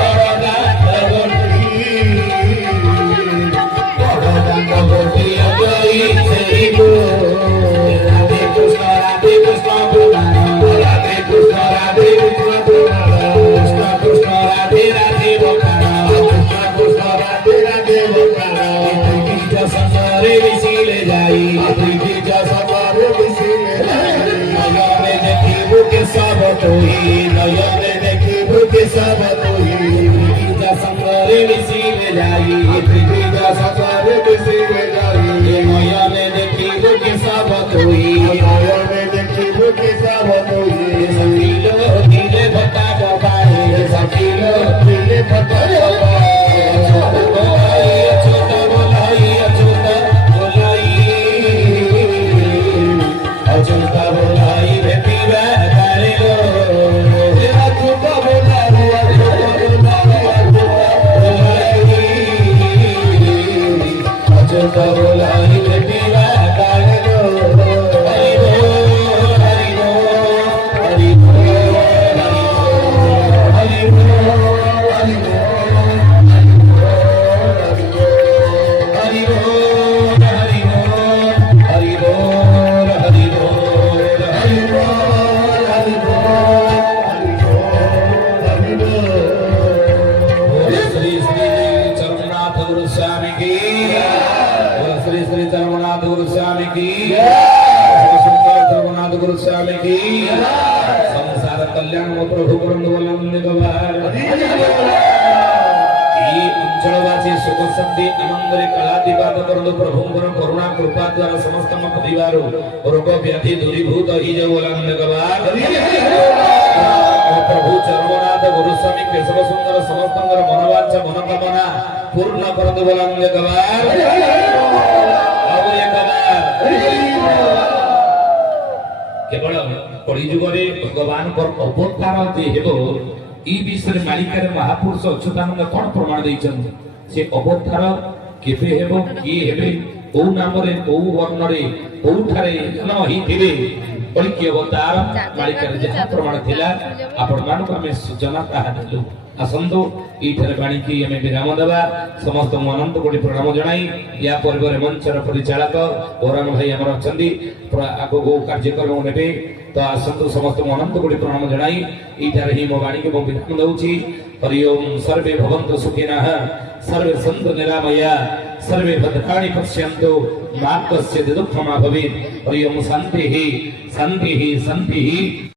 Bye. तुही नयने देखिबु के सब तुही त्रिजा संगरे मिसिले जाई त्रिजा संगरे मिसिले जाई नयने देखिबु के सब तुही नयने देखिबु के सब तुही सखीलो दिले बता बाबाए सखीलो दिले बता बाबाए छोटा बोलाई छोटा बोलाई छोटा बोलाई भेटीबा करे लो तेरा छोटा बोलाई छोटा बोलाई भेटीबा करे लो हरि बोल हरि बोल हरि बोल हरि बोल हरि बोल हरि बोल हरि बोल हरि बोल हरि बोल श्री श्री चरमनाथ गुरु स्वामी की श्री श्री चरमनाथ गुरु स्वामी की सुंदर चरमनाथ गुरु स्वामी की संसार कल्याण प्रभु वृंदावन गवार अंचलवासी सुख शांति आनंदरे कलादिपात करंदु प्रभुंकर करुणा कृपा द्वारा समस्त परिवार रोग व्याधि दूरीभूत ही जो बोलन गवार प्रभु चरमनाथ गुरु स्वामी केशव सुंदर समस्तंकर मनोवांछा मनोकामना पूर्ण करंदु बोलन गवार और एक गवार केवल कलिजुग रे भगवान पर अवतार जे हेबो ई विषय मालिकार महापुरुष अच्युतानंद कौन प्रमाण देइछन से अवतार केबे हेबो की हेबे को नाम रे को वर्ण रे को ठारे जन्म ही थिबे बलि की अवतार मालिकार जहा प्रमाण थिला आपण मानको हमें सूचना ताहा देलु आसंतो ई थरे बाणी की हमें विराम देबा समस्त अनंत कोटि प्रणाम जणाई या परिवार मंचर परिचालक ओरान भाई हमर अछंदी आगो गो कार्यक्रम नेबे तो आसंतो समस्त अनंत कोटि प्रणाम जणाई ई थरे ही मो बाणी के मो विराम दउची हरि ओम सर्वे भवन्तु सुखिनः सर्वे सन्तु निरामया सर्वे भद्राणि पश्यन्तु मा कस्यचित् दुःखमा भवेत् हरि ओम शान्तिः शान्तिः शान्तिः।